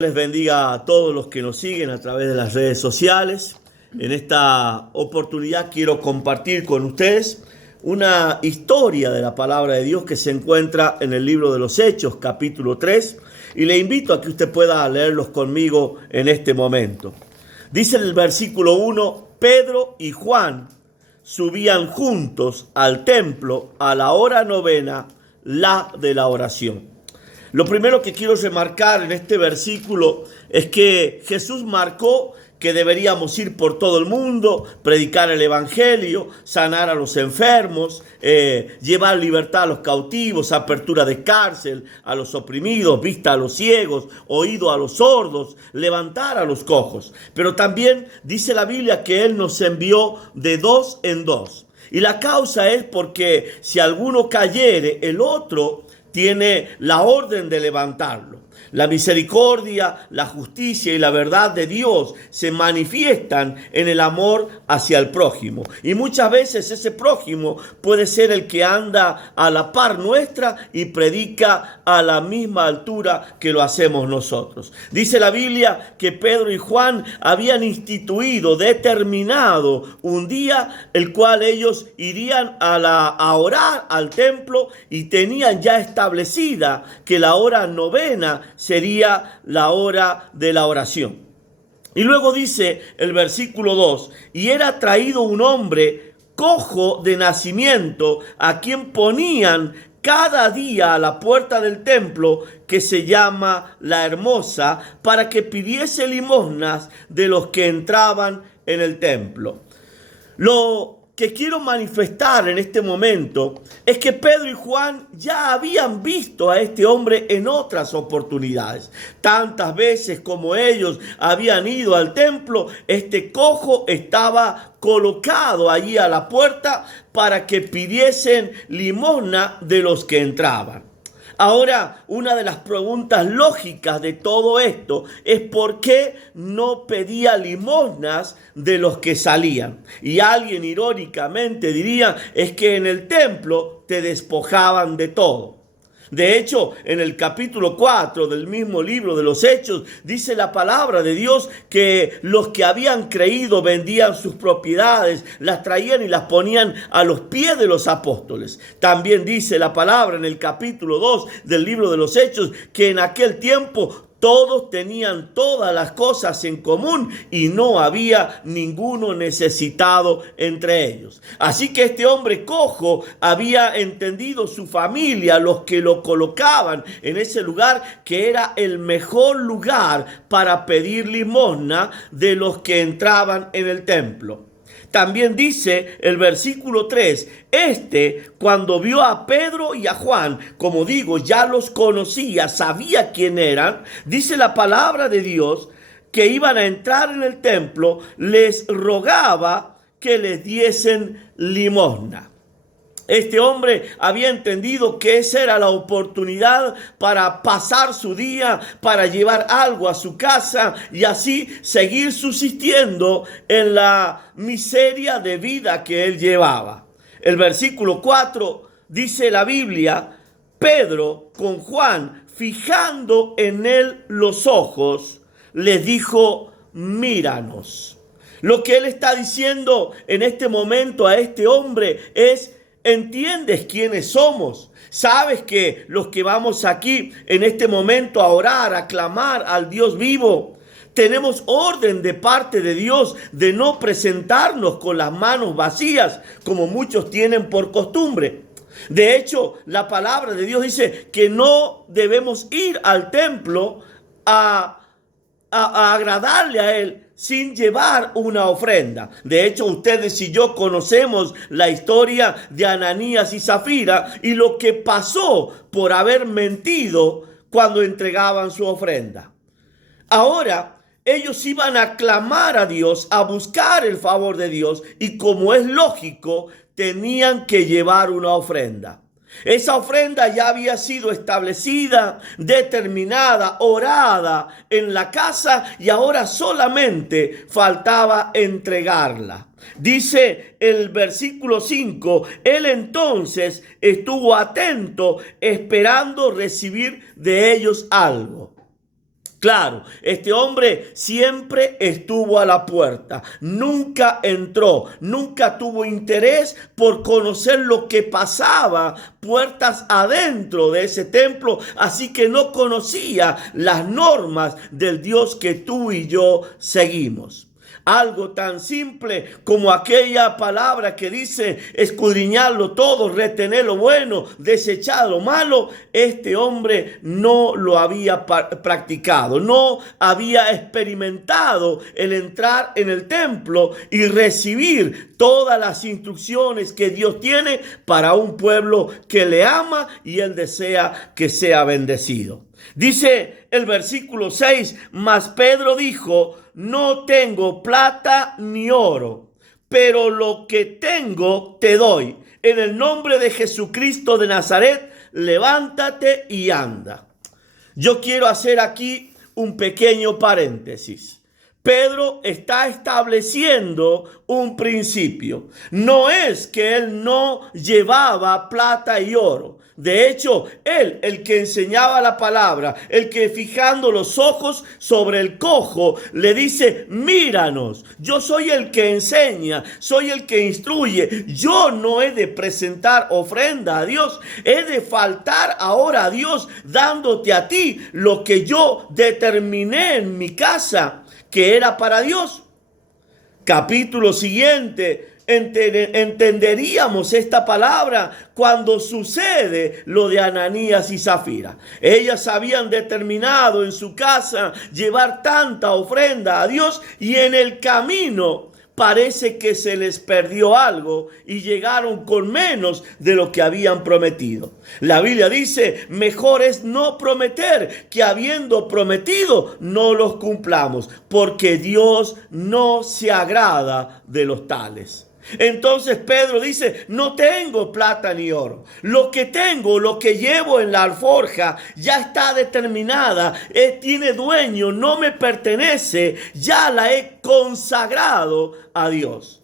Les bendiga a todos los que nos siguen a través de las redes sociales. En esta oportunidad quiero compartir con ustedes una historia de la palabra de Dios que se encuentra en el libro de los Hechos, capítulo 3, y le invito a que usted pueda leerlos conmigo en este momento. Dice en el versículo 1, Pedro y Juan subían juntos al templo a la hora novena, la de la oración. Lo primero que quiero remarcar en este versículo es que Jesús marcó que deberíamos ir por todo el mundo, predicar el evangelio, sanar a los enfermos, llevar libertad a los cautivos, apertura de cárcel a los oprimidos, vista a los ciegos, oído a los sordos, levantar a los cojos. Pero también dice la Biblia que Él nos envió de dos en dos. Y la causa es porque si alguno cayere, el otro tiene la orden de levantarlo. La misericordia, la justicia y la verdad de Dios se manifiestan en el amor hacia el prójimo. Y muchas veces ese prójimo puede ser el que anda a la par nuestra y predica a la misma altura que lo hacemos nosotros. Dice la Biblia que Pedro y Juan habían determinado un día el cual ellos irían a orar al templo y tenían ya establecida que la hora novena sería la hora de la oración. Y luego dice el versículo 2, y era traído un hombre cojo de nacimiento, a quien ponían cada día a la puerta del templo, que se llama La Hermosa, para que pidiese limosnas de los que entraban en el templo. Lo que quiero manifestar en este momento es que Pedro y Juan ya habían visto a este hombre en otras oportunidades. Tantas veces como ellos habían ido al templo, este cojo estaba colocado allí a la puerta para que pidiesen limosna de los que entraban. Ahora, una de las preguntas lógicas de todo esto es por qué no pedía limosnas de los que salían. Y alguien irónicamente diría, es que en el templo te despojaban de todo. De hecho, en el capítulo 4 del mismo libro de los Hechos, dice la palabra de Dios que los que habían creído vendían sus propiedades, las traían y las ponían a los pies de los apóstoles. También dice la palabra en el capítulo 2 del libro de los Hechos que en aquel tiempo todos tenían todas las cosas en común y no había ninguno necesitado entre ellos. Así que este hombre cojo había entendido su familia, los que lo colocaban en ese lugar, que era el mejor lugar para pedir limosna de los que entraban en el templo. También dice el versículo 3, cuando vio a Pedro y a Juan, como digo, ya los conocía, sabía quién eran, dice la palabra de Dios, que iban a entrar en el templo, les rogaba que les diesen limosna. Este hombre había entendido que esa era la oportunidad para pasar su día, para llevar algo a su casa y así seguir subsistiendo en la miseria de vida que él llevaba. El versículo 4 dice la Biblia, Pedro con Juan, fijando en él los ojos, les dijo, míranos. Lo que él está diciendo en este momento a este hombre es, ¿entiendes quiénes somos? ¿Sabes que los que vamos aquí en este momento a orar, a clamar al Dios vivo, tenemos orden de parte de Dios de no presentarnos con las manos vacías como muchos tienen por costumbre? De hecho, la palabra de Dios dice que no debemos ir al templo a agradarle a Él sin llevar una ofrenda. De hecho, ustedes y yo conocemos la historia de Ananías y Zafira y lo que pasó por haber mentido cuando entregaban su ofrenda. Ahora, ellos iban a clamar a Dios, a buscar el favor de Dios y, como es lógico, tenían que llevar una ofrenda. Esa ofrenda ya había sido establecida, determinada, orada en la casa y ahora solamente faltaba entregarla. Dice el versículo 5, él entonces estuvo atento esperando recibir de ellos algo. Claro, este hombre siempre estuvo a la puerta, nunca entró, nunca tuvo interés por conocer lo que pasaba puertas adentro de ese templo, así que no conocía las normas del Dios que tú y yo seguimos. Algo tan simple como aquella palabra que dice escudriñarlo todo, retener lo bueno, desechar lo malo. Este hombre no lo había practicado, no había experimentado el entrar en el templo y recibir todas las instrucciones que Dios tiene para un pueblo que le ama y él desea que sea bendecido. Dice el versículo 6, mas Pedro dijo, no tengo plata ni oro, pero lo que tengo te doy. En el nombre de Jesucristo de Nazaret, levántate y anda. Yo quiero hacer aquí un pequeño paréntesis. Pedro está estableciendo un principio. No es que él no llevaba plata y oro. De hecho, él, el que enseñaba la palabra, el que fijando los ojos sobre el cojo, le dice, míranos, yo soy el que enseña, soy el que instruye. Yo no he de presentar ofrenda a Dios, he de faltar ahora a Dios dándote a ti lo que yo determiné en mi casa que era para Dios. Capítulo siguiente, entenderíamos esta palabra cuando sucede lo de Ananías y Zafira. Ellas habían determinado en su casa llevar tanta ofrenda a Dios y en el camino parece que se les perdió algo y llegaron con menos de lo que habían prometido. La Biblia dice, mejor es no prometer que habiendo prometido no los cumplamos, porque Dios no se agrada de los tales. Entonces Pedro dice, no tengo plata ni oro. Lo que tengo, lo que llevo en la alforja, ya está determinada, tiene dueño, no me pertenece, ya la he consagrado a Dios.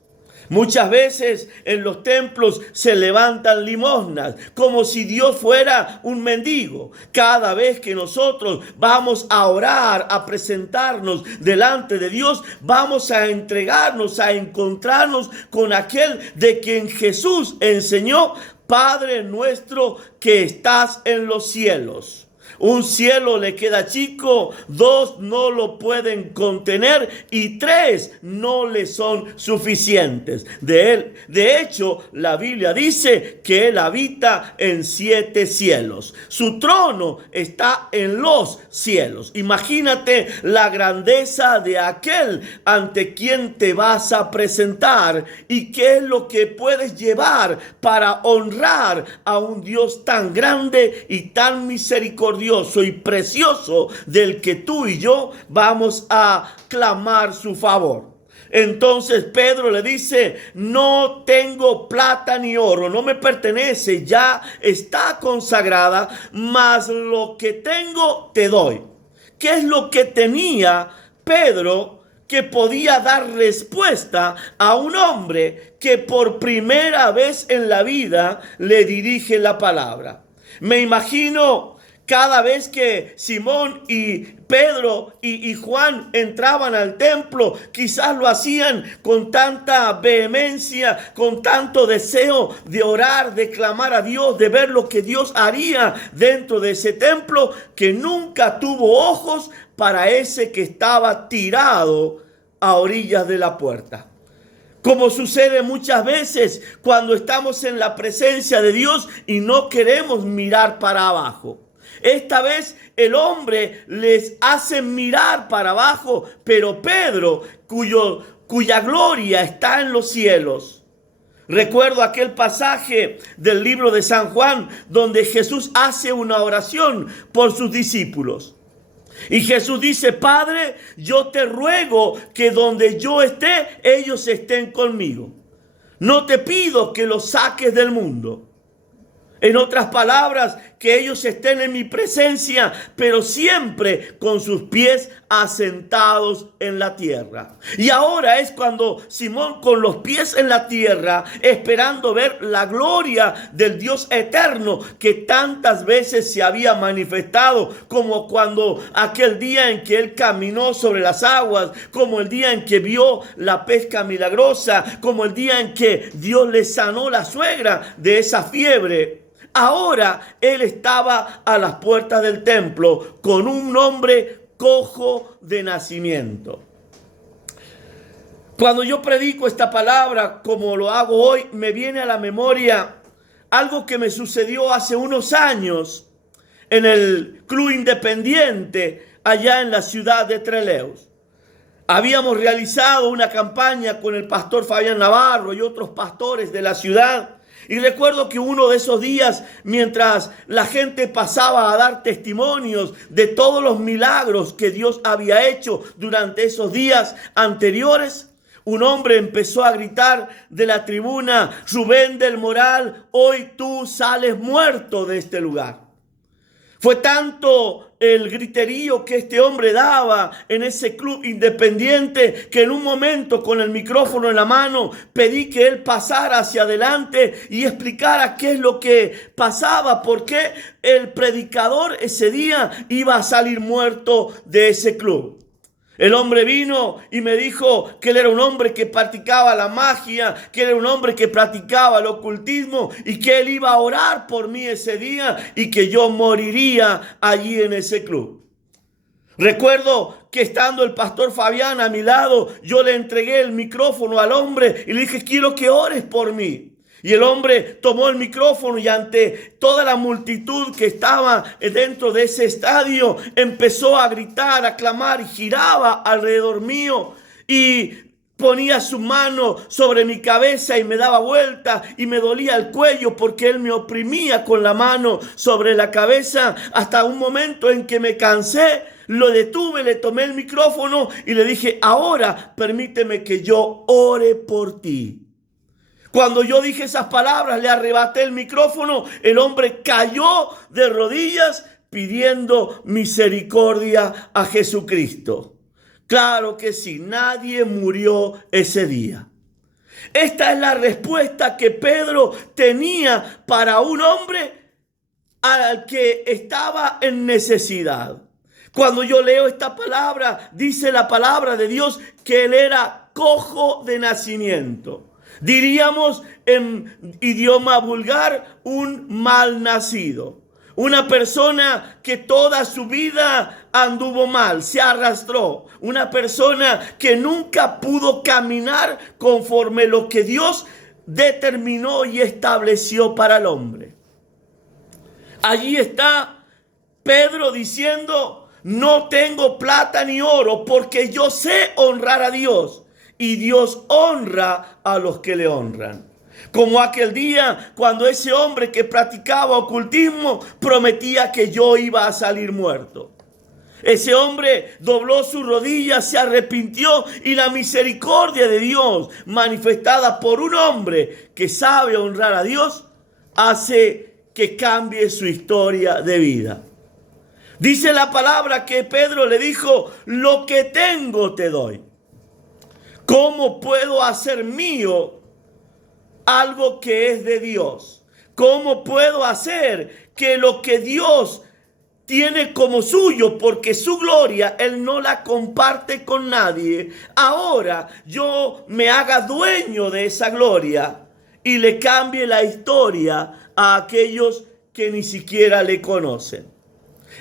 Muchas veces en los templos se levantan limosnas como si Dios fuera un mendigo. Cada vez que nosotros vamos a orar, a presentarnos delante de Dios, vamos a entregarnos, a encontrarnos con aquel de quien Jesús enseñó, Padre nuestro que estás en los cielos. Un cielo le queda chico, 2 no lo pueden contener y 3 no le son suficientes. De hecho, la Biblia dice que Él habita en 7 cielos. Su trono está en los cielos. Imagínate la grandeza de aquel ante quien te vas a presentar y qué es lo que puedes llevar para honrar a un Dios tan grande y tan misericordioso y precioso del que tú y yo vamos a clamar su favor. Entonces Pedro le dice, no tengo plata ni oro, no me pertenece, ya está consagrada, mas lo que tengo te doy. ¿Qué es lo que tenía Pedro que podía dar respuesta a un hombre que por primera vez en la vida le dirige la palabra? Me imagino cada vez que Simón y Pedro y Juan entraban al templo, quizás lo hacían con tanta vehemencia, con tanto deseo de orar, de clamar a Dios, de ver lo que Dios haría dentro de ese templo, que nunca tuvo ojos para ese que estaba tirado a orillas de la puerta. Como sucede muchas veces cuando estamos en la presencia de Dios y no queremos mirar para abajo. Esta vez el hombre les hace mirar para abajo, pero Pedro, cuya gloria está en los cielos. Recuerdo aquel pasaje del libro de San Juan donde Jesús hace una oración por sus discípulos. Y Jesús dice, Padre, yo te ruego que donde yo esté, ellos estén conmigo. No te pido que los saques del mundo. En otras palabras, que ellos estén en mi presencia, pero siempre con sus pies asentados en la tierra. Y ahora es cuando Simón, con los pies en la tierra, esperando ver la gloria del Dios eterno que tantas veces se había manifestado, como cuando aquel día en que él caminó sobre las aguas, como el día en que vio la pesca milagrosa, como el día en que Dios le sanó la suegra de esa fiebre. Ahora él estaba a las puertas del templo con un hombre cojo de nacimiento. Cuando yo predico esta palabra, como lo hago hoy, me viene a la memoria algo que me sucedió hace unos años en el Club Independiente, allá en la ciudad de Trelew. Habíamos realizado una campaña con el pastor Fabián Navarro y otros pastores de la ciudad. Y recuerdo que uno de esos días, mientras la gente pasaba a dar testimonios de todos los milagros que Dios había hecho durante esos días anteriores, un hombre empezó a gritar de la tribuna: Rubén del Moral, hoy tú sales muerto de este lugar. Fue tanto el griterío que este hombre daba en ese club independiente que en un momento, con el micrófono en la mano, pedí que él pasara hacia adelante y explicara qué es lo que pasaba, por qué el predicador ese día iba a salir muerto de ese club. El hombre vino y me dijo que él era un hombre que practicaba la magia, que era un hombre que practicaba el ocultismo y que él iba a orar por mí ese día y que yo moriría allí en ese club. Recuerdo que estando el pastor Fabián a mi lado, yo le entregué el micrófono al hombre y le dije: quiero que ores por mí. Y el hombre tomó el micrófono y ante toda la multitud que estaba dentro de ese estadio empezó a gritar, a clamar, y giraba alrededor mío y ponía su mano sobre mi cabeza y me daba vuelta y me dolía el cuello porque él me oprimía con la mano sobre la cabeza, hasta un momento en que me cansé. Lo detuve, le tomé el micrófono y le dije: ahora permíteme que yo ore por ti. Cuando yo dije esas palabras, le arrebaté el micrófono, el hombre cayó de rodillas pidiendo misericordia a Jesucristo. Claro que sí, nadie murió ese día. Esta es la respuesta que Pedro tenía para un hombre al que estaba en necesidad. Cuando yo leo esta palabra, dice la palabra de Dios que él era cojo de nacimiento. Diríamos en idioma vulgar, un mal nacido. Una persona que toda su vida anduvo mal, se arrastró. Una persona que nunca pudo caminar conforme lo que Dios determinó y estableció para el hombre. Allí está Pedro diciendo: no tengo plata ni oro porque yo sé honrar a Dios. Y Dios honra a los que le honran. Como aquel día cuando ese hombre que practicaba ocultismo prometía que yo iba a salir muerto. Ese hombre dobló sus rodillas, se arrepintió y la misericordia de Dios manifestada por un hombre que sabe honrar a Dios hace que cambie su historia de vida. Dice la palabra que Pedro le dijo: lo que tengo te doy. ¿Cómo puedo hacer mío algo que es de Dios? ¿Cómo puedo hacer que lo que Dios tiene como suyo, porque su gloria Él no la comparte con nadie, ahora yo me haga dueño de esa gloria y le cambie la historia a aquellos que ni siquiera le conocen?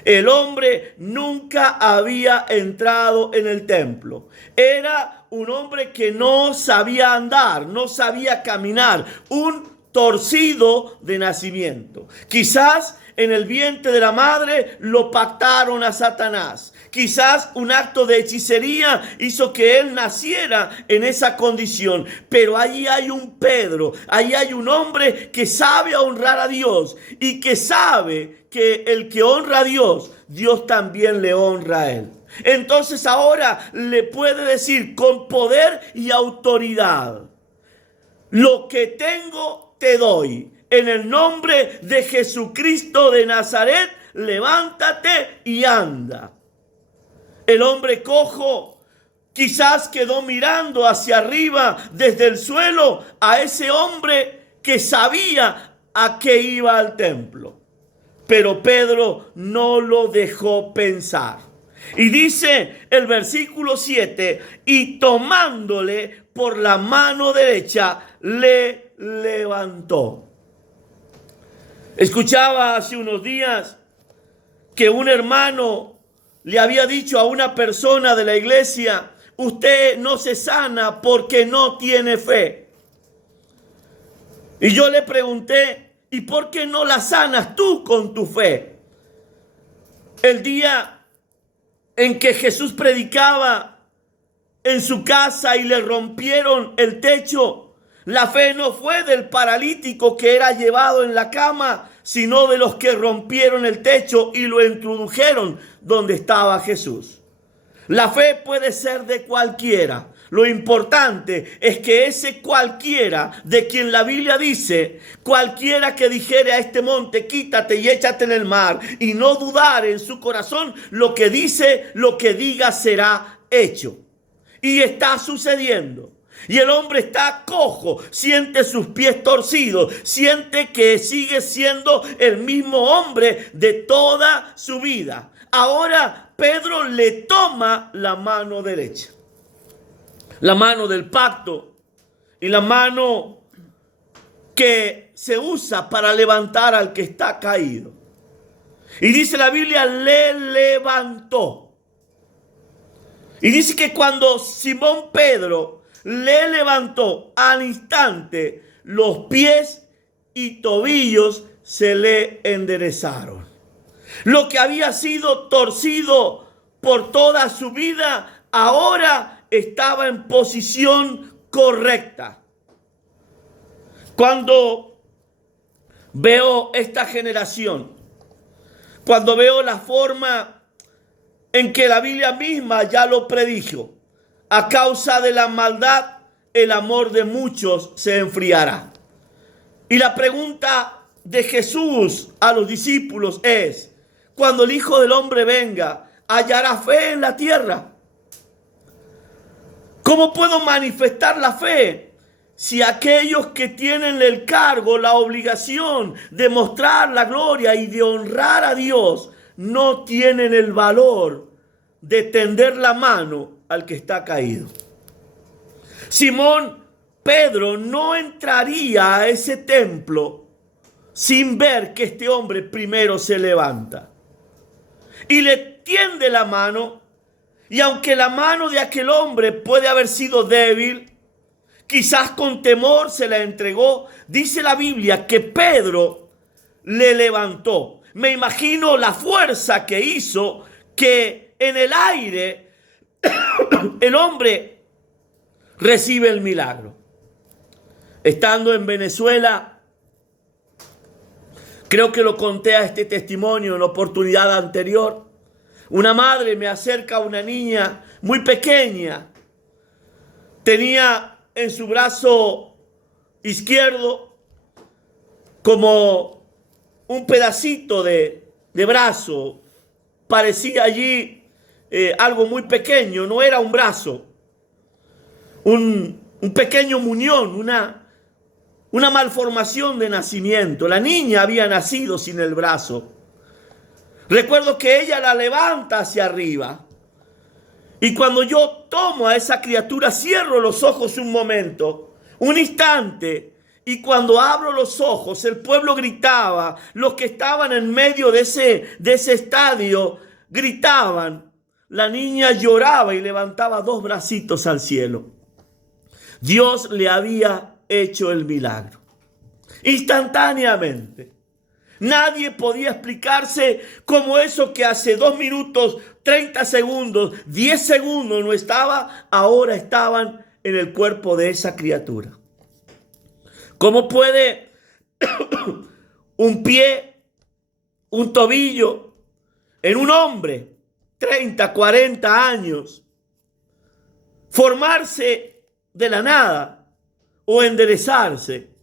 El hombre nunca había entrado en el templo. Era un hombre que no sabía andar, no sabía caminar, un torcido de nacimiento. Quizás en el vientre de la madre lo pactaron a Satanás. Quizás un acto de hechicería hizo que él naciera en esa condición. Pero allí hay un Pedro, allí hay un hombre que sabe honrar a Dios y que sabe que el que honra a Dios, Dios también le honra a él. Entonces ahora le puede decir con poder y autoridad: lo que tengo te doy. en el nombre de Jesucristo de Nazaret, levántate y anda. El hombre cojo quizás quedó mirando hacia arriba desde el suelo a ese hombre que sabía a qué iba al templo. Pero Pedro no lo dejó pensar. Y dice el versículo 7, y tomándole por la mano derecha, le levantó. Escuchaba hace unos días que un hermano le había dicho a una persona de la iglesia: usted no se sana porque no tiene fe. Y yo le pregunté: ¿y por qué no la sanas tú con tu fe? El día en que Jesús predicaba en su casa y le rompieron el techo, la fe no fue del paralítico que era llevado en la cama, sino de los que rompieron el techo y lo introdujeron donde estaba Jesús. La fe puede ser de cualquiera. Lo importante es que ese cualquiera de quien la Biblia dice, cualquiera que dijere a este monte, quítate y échate en el mar, y no dudar en su corazón, lo que dice, lo que diga será hecho. Y está sucediendo. Y el hombre está cojo, siente sus pies torcidos, siente que sigue siendo el mismo hombre de toda su vida. Ahora Pedro le toma la mano derecha, la mano del pacto y la mano que se usa para levantar al que está caído. Y dice la Biblia, le levantó. Y dice que cuando Simón Pedro le levantó, al instante los pies y tobillos se le enderezaron. Lo que había sido torcido por toda su vida, ahora estaba en posición correcta. Cuando veo esta generación, cuando veo la forma en que la Biblia misma ya lo predijo, a causa de la maldad, el amor de muchos se enfriará. Y la pregunta de Jesús a los discípulos es: cuando el Hijo del Hombre venga, ¿hallará fe en la tierra? ¿Cómo puedo manifestar la fe si aquellos que tienen el cargo, la obligación de mostrar la gloria y de honrar a Dios, no tienen el valor de tender la mano al que está caído? Simón Pedro no entraría a ese templo sin ver que este hombre primero se levanta y le tiende la mano. Y aunque la mano de aquel hombre puede haber sido débil, quizás con temor se la entregó, dice la Biblia que Pedro le levantó. Me imagino la fuerza que hizo que en el aire el hombre recibe el milagro. Estando en Venezuela, creo que lo conté a este testimonio en la oportunidad anterior, una madre me acerca a una niña muy pequeña. Tenía en su brazo izquierdo como un pedacito de brazo. Parecía allí algo muy pequeño, no era un brazo. Un pequeño muñón, una malformación de nacimiento. La niña había nacido sin el brazo. Recuerdo que ella la levanta hacia arriba. Y cuando yo tomo a esa criatura, cierro los ojos un momento, un instante. Y cuando abro los ojos, el pueblo gritaba. Los que estaban en medio de ese estadio gritaban. La niña lloraba y levantaba dos bracitos al cielo. Dios le había hecho el milagro. Instantáneamente. Nadie podía explicarse cómo eso que hace 2 minutos, 30 segundos, 10 segundos no estaba, ahora estaban en el cuerpo de esa criatura. ¿Cómo puede un pie, un tobillo en un hombre, 30, 40 años, formarse de la nada o enderezarse?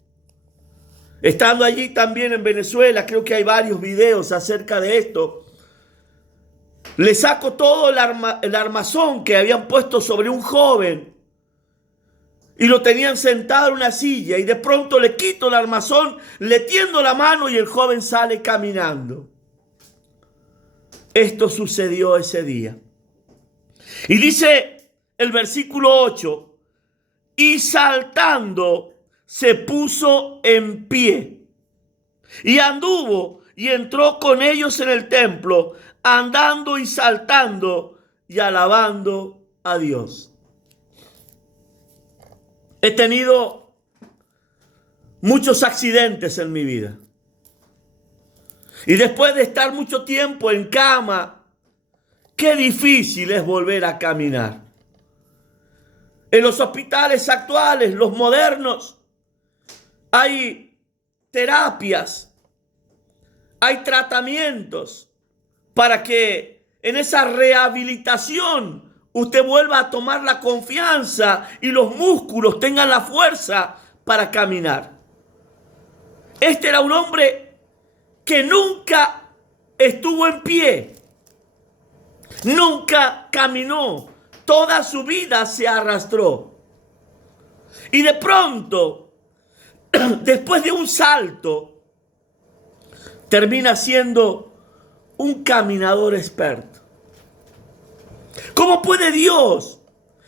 Estando allí también en Venezuela, creo que hay varios videos acerca de esto. Le saco todo el armazón que habían puesto sobre un joven y lo tenían sentado en una silla, y de pronto le quito el armazón, le tiendo la mano y el joven sale caminando. Esto sucedió ese día. Y dice el versículo 8, y saltando se puso en pie y anduvo y entró con ellos en el templo, andando y saltando y alabando a Dios. He tenido muchos accidentes en mi vida. Y después de estar mucho tiempo en cama, qué difícil es volver a caminar. En los hospitales actuales, los modernos, hay terapias, hay tratamientos para que en esa rehabilitación usted vuelva a tomar la confianza y los músculos tengan la fuerza para caminar. Este era un hombre que nunca estuvo en pie, nunca caminó, toda su vida se arrastró. Y de pronto, después de un salto, termina siendo un caminador experto. ¿Cómo puede Dios,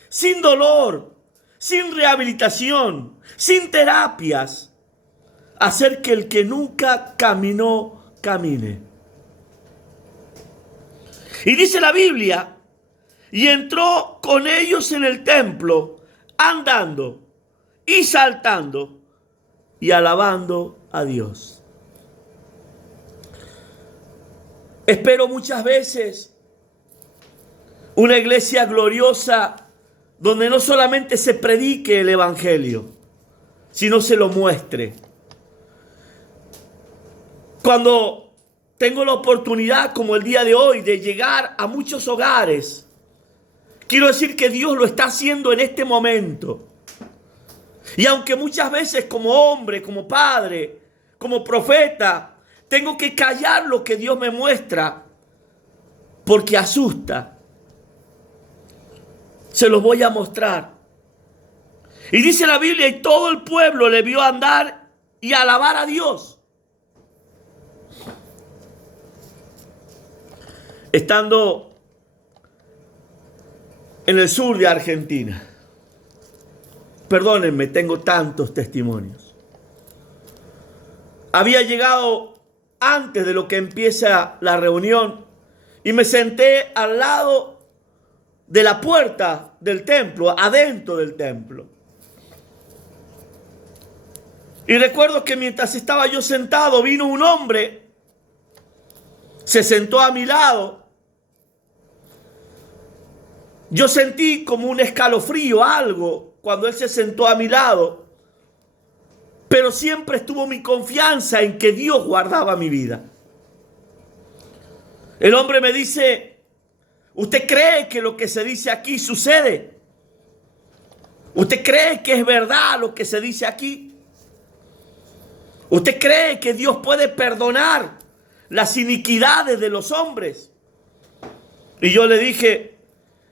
sin dolor, sin rehabilitación, sin terapias, hacer que el que nunca caminó, camine? Y dice la Biblia, y entró con ellos en el templo, andando y saltando y alabando a Dios. Espero muchas veces una iglesia gloriosa donde no solamente se predique el evangelio, sino se lo muestre. Cuando tengo la oportunidad, como el día de hoy, de llegar a muchos hogares, quiero decir que Dios lo está haciendo en este momento. Y aunque muchas veces como hombre, como padre, como profeta, tengo que callar lo que Dios me muestra, porque asusta, se los voy a mostrar. Y dice la Biblia, y todo el pueblo le vio andar y alabar a Dios. Estando en el sur de Argentina, perdónenme, tengo tantos testimonios. Había llegado antes de lo que empieza la reunión y me senté al lado de la puerta del templo, adentro del templo. Y recuerdo que mientras estaba yo sentado, vino un hombre, se sentó a mi lado. Yo sentí como un escalofrío, algo, cuando él se sentó a mi lado. Pero siempre estuvo mi confianza en que Dios guardaba mi vida. El hombre me dice, ¿usted cree que lo que se dice aquí sucede? ¿Usted cree que es verdad lo que se dice aquí? ¿Usted cree que Dios puede perdonar las iniquidades de los hombres? Y yo le dije,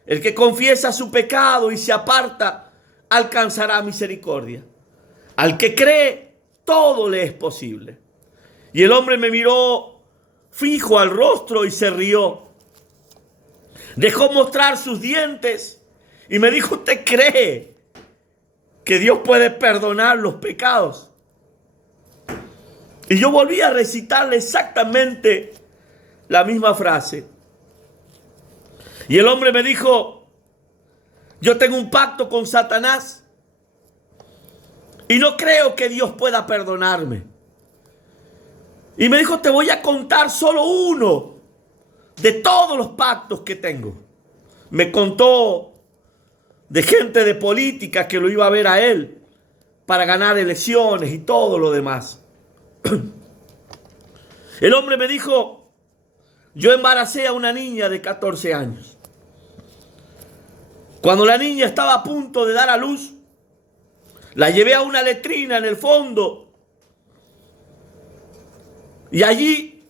el que confiesa su pecado y se aparta, alcanzará misericordia. Al que cree, todo le es posible. Y el hombre me miró fijo al rostro y se rió. Dejó mostrar sus dientes y me dijo, ¿usted cree que Dios puede perdonar los pecados? Y yo volví a recitarle exactamente la misma frase. Y el hombre me dijo, yo tengo un pacto con Satanás y no creo que Dios pueda perdonarme. Y me dijo, te voy a contar solo uno de todos los pactos que tengo. Me contó de gente de política que lo iba a ver a él para ganar elecciones y todo lo demás. El hombre me dijo, yo embaracé a una niña de 14 años. Cuando la niña estaba a punto de dar a luz, la llevé a una letrina en el fondo Y allí,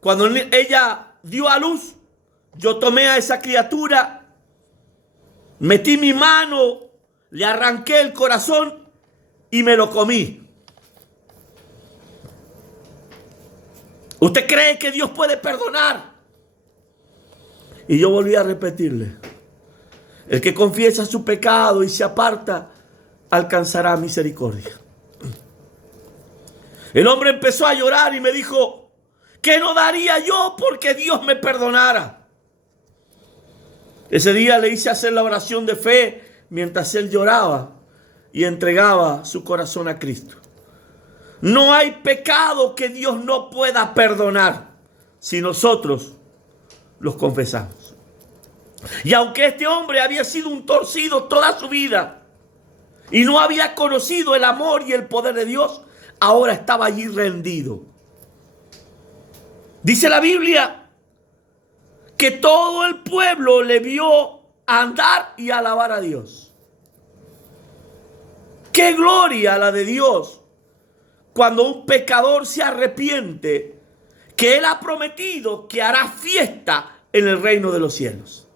cuando ella dio a luz, yo tomé a esa criatura, metí mi mano, le arranqué el corazón y me lo comí. ¿Usted cree que Dios puede perdonar? Y yo volví a repetirle: el que confiesa su pecado y se aparta, alcanzará misericordia. El hombre empezó a llorar y me dijo: ¿qué no daría yo porque Dios me perdonara? Ese día le hice hacer la oración de fe mientras él lloraba y entregaba su corazón a Cristo. No hay pecado que Dios no pueda perdonar si nosotros los confesamos. Y aunque este hombre había sido un torcido toda su vida y no había conocido el amor y el poder de Dios, ahora estaba allí rendido. Dice la Biblia que todo el pueblo le vio andar y alabar a Dios. ¡Qué gloria la de Dios! Cuando un pecador se arrepiente, que Él ha prometido que hará fiesta en el reino de los cielos.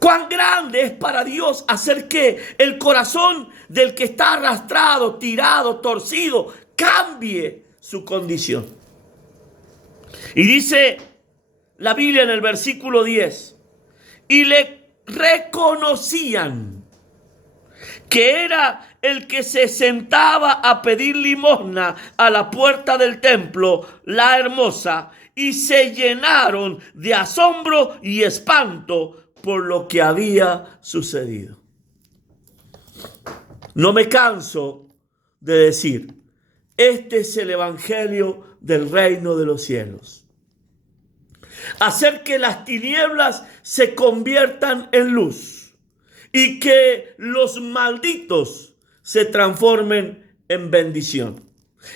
Cuán grande es para Dios hacer que el corazón del que está arrastrado, tirado, torcido, cambie su condición. Y dice la Biblia en el versículo 10, y le reconocían que era el que se sentaba a pedir limosna a la puerta del templo, la hermosa, y se llenaron de asombro y espanto por lo que había sucedido. No me canso de decir, este es el evangelio del reino de los cielos. Hacer que las tinieblas se conviertan en luz y que los malditos se transformen en bendición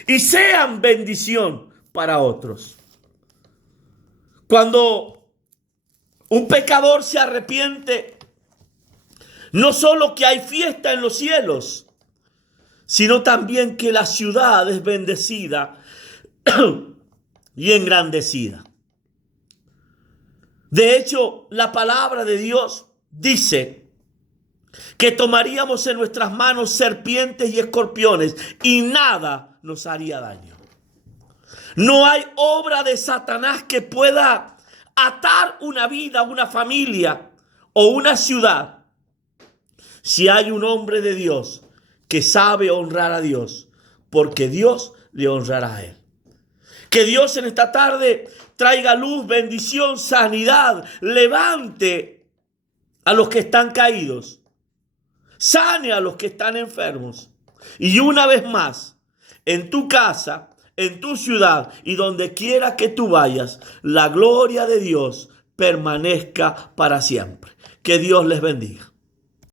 y sean bendición para otros. Cuando un pecador se arrepiente, no solo que hay fiesta en los cielos, sino también que la ciudad es bendecida y engrandecida. De hecho, la palabra de Dios dice que tomaríamos en nuestras manos serpientes y escorpiones y nada nos haría daño. No hay obra de Satanás que pueda atar una vida, una familia o una ciudad. Si hay un hombre de Dios que sabe honrar a Dios, porque Dios le honrará a él. Que Dios en esta tarde traiga luz, bendición, sanidad, levante a los que están caídos, sane a los que están enfermos. Y una vez más, en tu casa, en tu ciudad y donde quiera que tú vayas, la gloria de Dios permanezca para siempre. Que Dios les bendiga.